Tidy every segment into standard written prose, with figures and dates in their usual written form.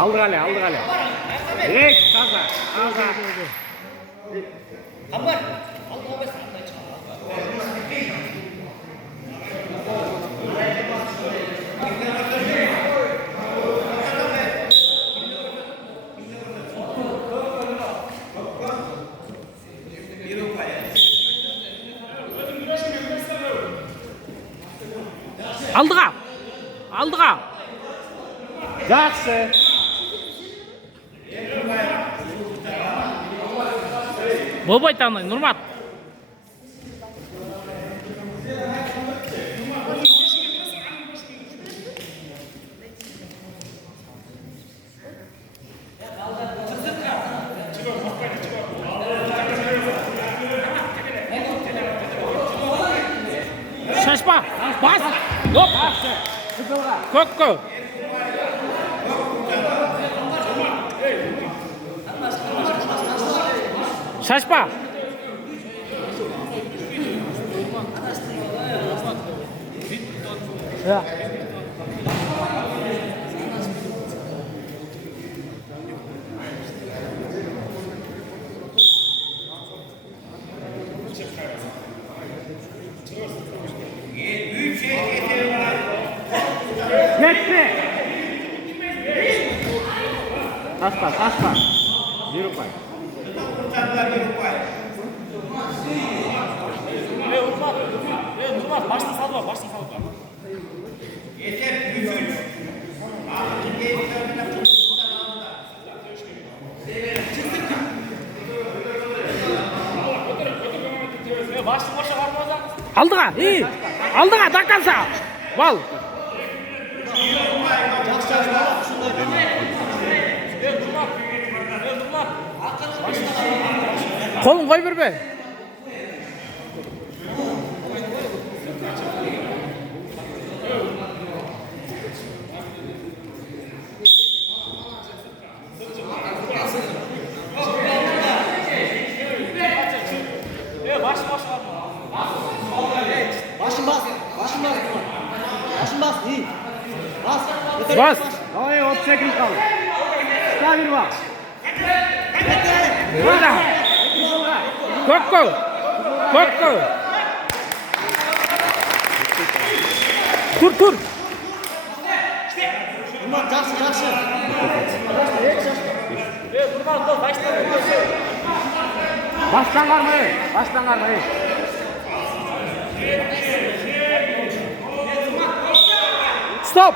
Aldık Ali. Ek kaza. Алдыға. Жақсы. Болбай таңдай, Нұрмат. Шашпа, бас, доп, көк. Шашпа. Ja. Taşpa. Yürü pay. Nurmat, başta salma. Алдыға, даққанса. Вал. Қолын қой бір бе? Bas. Давай, 30 секунд қалды. Ставир бақ. Burada. Көк. Tur. Жақсы. Бастан қармай. Stop.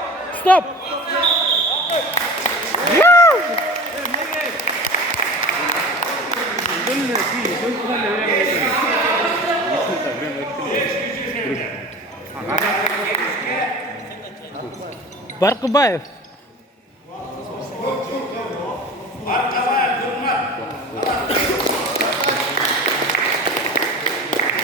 Барқыбаев.